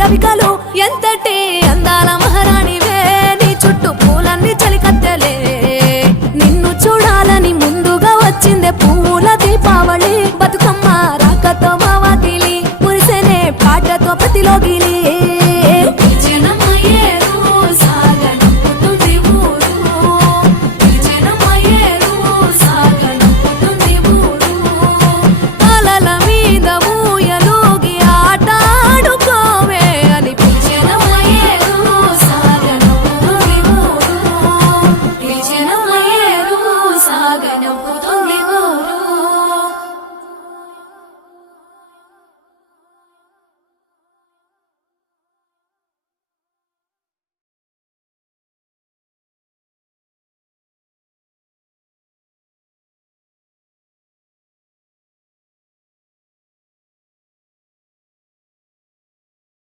రవికలు ఎంతటి అందాల మహారాణివే నీ చుట్టూ పూలన్నీ చలికత్తెలే నిన్ను చూడాలని ముందుగా వచ్చిందే పూల దీపావళి బతుకమ్మ రాకతో మా వాకిలి మురిసెనే పాటతో ప్రతిలోకి